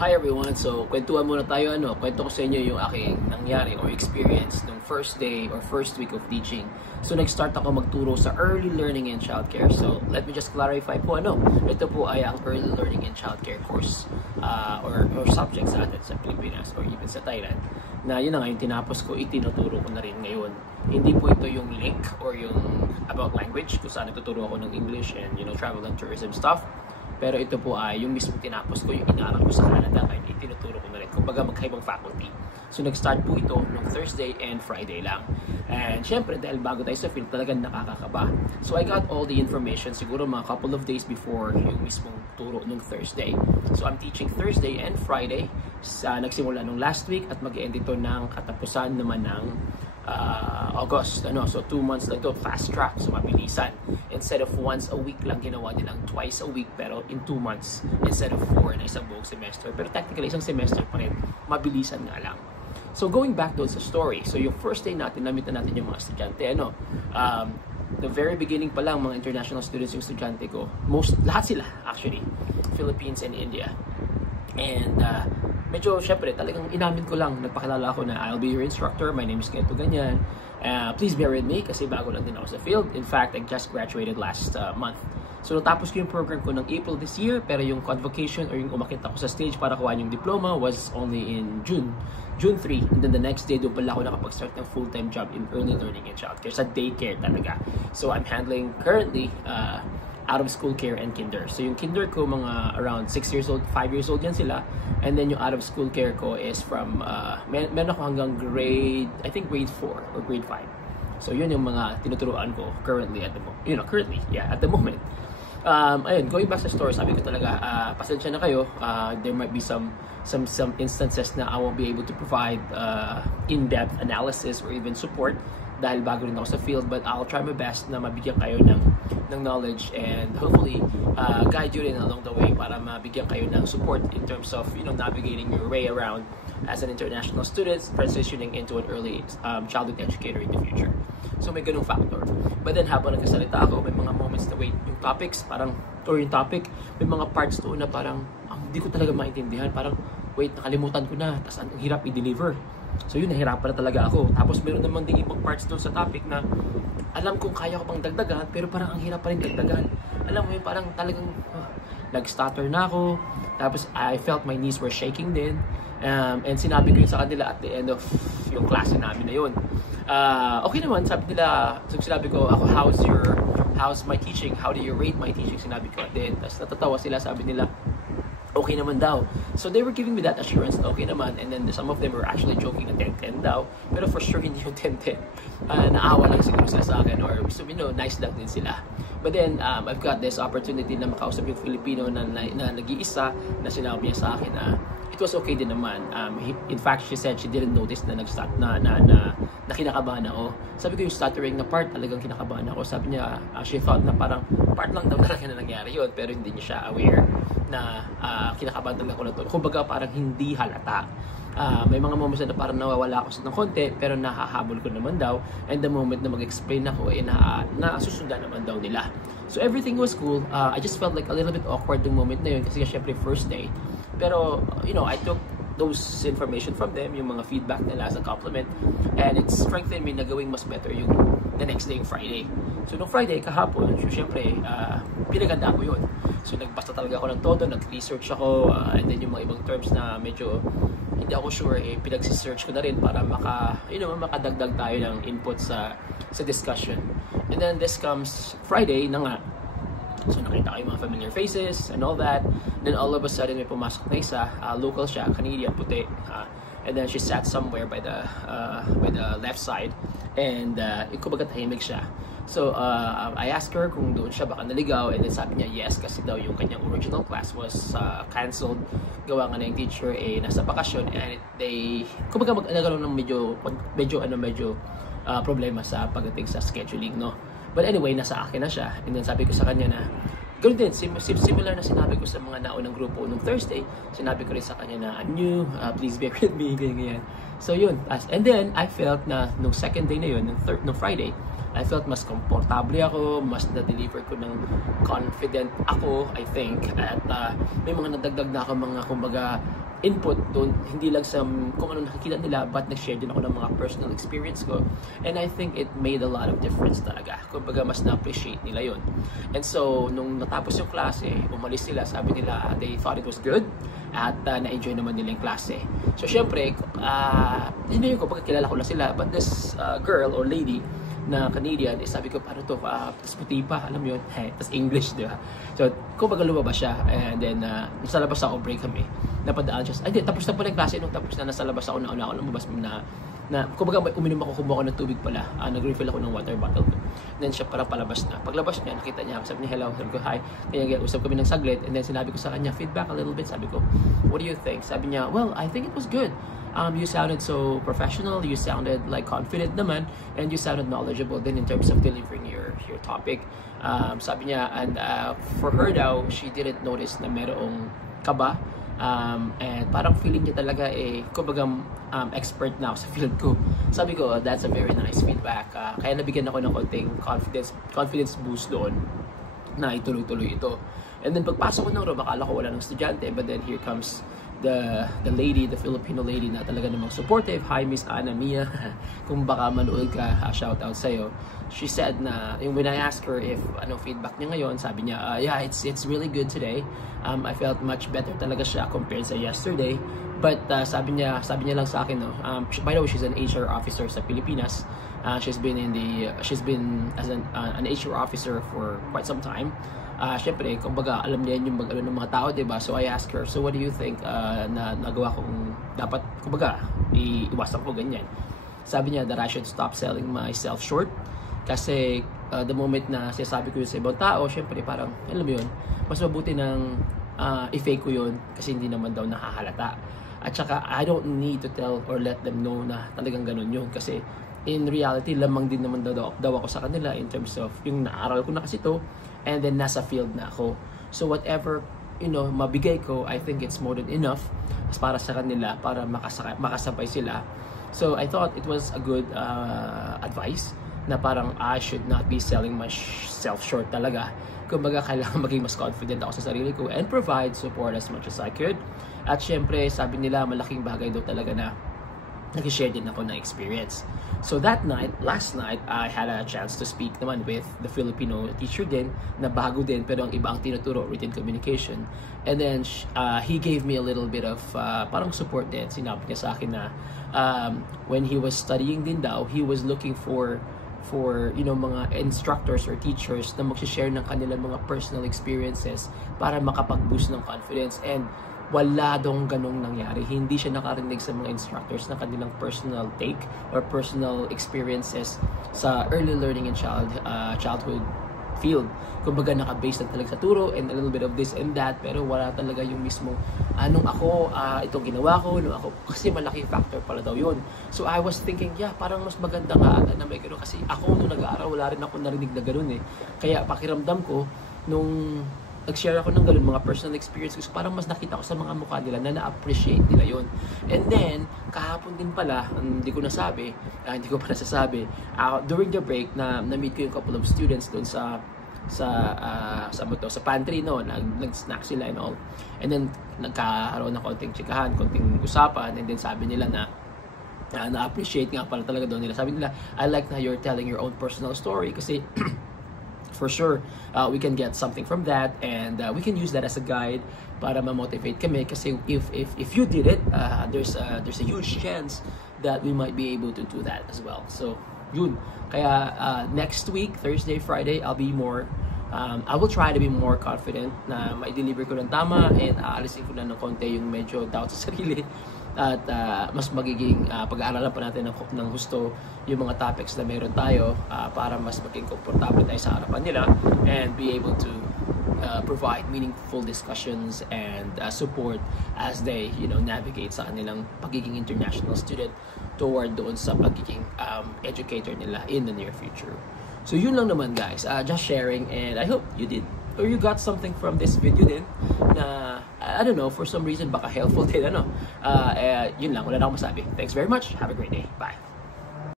Hi everyone! So, kwentuhan muna tayo. Kwento ko sa inyo yung aking nangyari or experience nung first day or first week of teaching. So, nag-start ako magturo sa early learning and childcare. So, let me just clarify po ito po ay ang early learning and childcare course or subject sa atin sa Pilipinas or even sa Thailand. Na yun na nga yung tinapos ko, itinuturo ko na rin ngayon. Hindi po ito yung link or yung about language kung saan nagtuturo ako ng English and travel and tourism stuff. Pero ito po ay yung mismo tinapos ko, yung inaaral ko sa Canada, kaya itinuturo ko na rin. Kumbaga magkaibang faculty. So nag-start po ito nung Thursday and Friday lang. And syempre, dahil bago tayo sa field, talagang nakakakaba. So I got all the information siguro mga couple of days before yung mismong turo nung Thursday. So I'm teaching Thursday and Friday. Nagsimula nung last week at mag-end ito ng katapusan naman ng August. So 2 months lang ito, fast track, so mabilisan. Instead of once a week lang, ginawa nilang twice a week, pero in 2 months instead of 4 na isang buong semester. Pero technically isang semester pa rin, mabilisan nga lang. So going back doon sa story, so yung first day natin, namitan natin yung mga estudyante. The very beginning pa lang, mga international students yung estudyante ko. Lahat sila actually, Philippines and India. And medyo syempre talagang inamin ko lang, nagpakilala ako na I'll be your instructor, my name is ganito ganyan. Please bear with me kasi bago lang din ako sa field. In fact, I just graduated last month. So natapos ko yung program ko ng April this year, pero yung convocation or yung umakit ako sa stage para kuhaan yung diploma was only in June 3. And then the next day, doon pala ako nakapag-start ng full-time job in early learning and childcare sa daycare talaga. So I'm handling currently out-of-school care and kinder. So yung kinder ko, mga around 6 years old, 5 years old yan sila. And then yung out-of-school care ko is from, meron ako hanggang grade 4 or grade 5. So yun yung mga tinuturuan ko currently at the moment. At the moment. Ayun, going back sa story, sabi ko talaga, pasensya na kayo. There might be some instances na I won't be able to provide in-depth analysis or even support dahil bago rin ako sa field, but I'll try my best na mabigyan kayo ng knowledge and hopefully guide you rin along the way para mabigyan kayo ng support in terms of navigating your way around as an international student transitioning into an early childhood educator in the future. So may ganung factor. But then habang nagkasalita ako, may mga moments na yung topic, may mga parts doon na parang hindi ko talaga maintindihan. Parang nakalimutan ko na, tapos ang hirap i-deliver. So yun, nahirapan na talaga ako. Tapos meron naman ding ibang parts doon sa topic na alam kong kaya ko pang dagdagan, pero parang ang hirap pa rin dagdagan. Alam mo yun, parang talagang nag-stutter na ako. Tapos I felt my knees were shaking din. And sinabi ko yun sa kanila at the end of yung klase namin na yun. Okay naman, sinabi ko, how's my teaching? How do you rate my teaching? Sinabi ko at the end. Tapos natatawa sila, sabi nila, okay naman daw. So they were giving me that assurance na okay naman, and then some of them were actually joking na 10-10 daw, pero for sure hindi yung 10-10. Naawa lang siguro sila sa akin, or nice lang din sila. But then I've got this opportunity na makausap yung Filipino na nag-iisa, na sinabi niya sa akin na it was okay din naman. In fact, she said she didn't notice na na kinakabahan ako. Sabi ko yung stuttering na part, talagang kinakabahan ako. Sabi niya, she thought na parang part lang daw talaga na nangyari yun, pero hindi niya siya aware na kinakabahan talaga ako na to. Kumbaga parang hindi halata. May mga moments na parang nawawala ako ng konti, pero nahahabol ko naman daw. And the moment na mag-explain ako, nasusundan naman daw nila. So everything was cool. I just felt like a little bit awkward yung moment na yun kasi syempre first day. Pero, I took those information from them, yung mga feedback nila as a compliment, and it strengthened me na gawing mas better yung the next day, yung Friday. So, nung Friday, kahapon, syempre, pinaganda ko yun. So, nagbasa talaga ako ng todo, nag-research ako, and then yung mga ibang terms na medyo hindi ako sure, pinag-search ko na rin para makadagdag tayo ng input sa discussion. And then, this comes Friday na nga. So nakita ko yung mga familiar faces and all that. Then all of a sudden may pumasok na isa, local siya, Canadian, puti. And then she sat somewhere by the left side. And kumbaga tahimik siya. So I asked her kung doon siya baka naligaw, and then sabi niya yes kasi daw yung kanyang original class was cancelled. Gawa nga na yung teacher nasa bakasyon, and kumbaga nagkaroon ng medyo problema sa pagdating sa scheduling, no. But anyway, nasa akin na siya. And then sabi ko sa kanya na, ganoon din, similar na sinabi ko sa mga naunang grupo nung Thursday. Sinabi ko rin sa kanya na, I'm new, please bear with me, ganyan. So yun. And then, I felt na, nung second day na yun, nung Friday, I felt mas komportable ako, mas na-deliver ko ng confident ako, I think. At may mga nadagdag na ako, mga kumbaga, input doon, hindi lang sa kung ano nakikita nila, but nag-share din ako ng mga personal experience ko. And I think it made a lot of difference talaga. Kumbaga, mas na-appreciate nila yon. And so, nung natapos yung klase, umalis sila, sabi nila, they thought it was good, at na-enjoy naman nila yung klase. So, syempre, hindi ko, pagkakilala ko na sila, but this girl or lady na Canadian, sabi ko, paano to? Tapos puti pa, alam yun. Tapos English, di ba? So, kumbaga lumabas siya, and then, nasa labas ako, break kami. Napadaan siya. Ay, tapos na pala yung klase, nung tapos na nasa labas ako, nauna ako lumabas na kumbaga, uminom ako, kumuha ko ng tubig pala. Nag-refill ako ng water bottle. Then, siya para palabas na. Paglabas niya, nakita niya, sabi niya, hello, sabi ko, hi. Kaya usap kami ng saglit, and then sinabi ko sa kanya, feedback a little bit, sabi ko, what do you think? Sabi niya, well, I think it was good. You sounded so professional, you sounded like confident naman, and you sounded knowledgeable then in terms of delivering your topic. Sabi niya, and for her daw, she didn't notice na merong kaba, and parang feeling niya talaga kumbaga expert na ako sa field ko. Sabi ko, that's a very nice feedback. Kaya nabigyan ako ng konting confidence boost doon na ituloy-tuloy ito. And then pagpasok ko ng room, akala ko wala ng estudyante, but then here comes the lady, the Filipino lady na talaga namang supportive. Hi, Miss Ana Mia. Kung baka manood ka, shout out sa'yo. She said na, when I asked her if ano feedback niya ngayon, sabi niya, yeah, it's really good today. I felt much better talaga siya compared sa yesterday. But sabi niya lang sa akin, no, by the way, she's an HR officer sa Pilipinas. She's been as an HR officer for quite some time. Syempre, kumbaga, alam niya yung mag-ano ng mga tao, diba? So I asked her, so what do you think na nagawa kong dapat, kumbaga, iwasan ko ganyan? Sabi niya that I should stop selling myself short. Kasi the moment na sinasabi ko yun sa ibang tao, syempre, parang, alam mo yun, mas mabuti ng i-fake ko yun kasi hindi naman daw nakahalata. At saka, I don't need to tell or let them know na talagang ganun yun. Kasi, in reality, lamang din naman daw ako sa kanila in terms of yung naaral ko na kasi to, and then nasa field na ako. So whatever, mabigay ko, I think it's more than enough para sa kanila, para makasabay sila. So I thought it was a good advice na parang I should not be selling myself short talaga. Kumbaga, kailangan maging mas confident ako sa sarili ko and provide support as much as I could. At syempre, sabi nila, malaking bagay daw talaga na nag-share din ako ng experience. So that night, last night, I had a chance to speak naman with the Filipino teacher din, na bago din, pero ang iba ang tinuturo, written communication. And then, he gave me a little bit of parang support din. Sinabi niya sa akin na when he was studying din daw, he was looking for mga instructors or teachers na mag-share ng kanilang mga personal experiences para makapag-boost ng confidence. And wala dong ganong nangyari. Hindi siya nakarinig sa mga instructors na kanilang personal take or personal experiences sa early learning and childhood field. Kumbaga, naka-base lang talaga sa turo and a little bit of this and that, pero wala talaga yung mismo anong ako, itong ginawa ko, nung ako, kasi malaki factor pala daw yun. So I was thinking, yeah, parang mas maganda nga ata na may gano'n, kasi ako nung nag-aaral, wala rin ako narinig na gano'n eh. Kaya pakiramdam ko, nung nag-share ako ng ganun, mga personal experiences, parang mas nakita ko sa mga mukha nila na na-appreciate nila yun. And then, kahapon din pala, hindi ko pa nasasabi, during the break, na-meet ko yung couple of students doon sa pantry, no, nag-snack sila and all. And then, nagkaroon na konting chikahan, konting usapan, and then sabi nila na na-appreciate nga pala talaga doon nila. Sabi nila, I like na you're telling your own personal story kasi for sure, we can get something from that, and we can use that as a guide para ma-motivate kami. Kasi if you did it, there's a huge chance that we might be able to do that as well. So, yun. Kaya next week, Thursday, Friday, I will try to be more confident na ma-deliver ko ng tama and aalisin ko na ng konti yung medyo doubt sa sarili. At mas magiging pag-aaralan pa natin ng gusto yung mga topics na meron tayo para mas maging komportable tayo sa harapan nila and be able to provide meaningful discussions and support as they navigate sa kanilang pagiging international student toward doon sa pagiging educator nila in the near future. So yun lang naman guys, just sharing, and I hope you did or you got something from this video din na I don't know, for some reason baka helpful din, yun lang, wala na akong masabi. Thanks very much, have a great day, bye.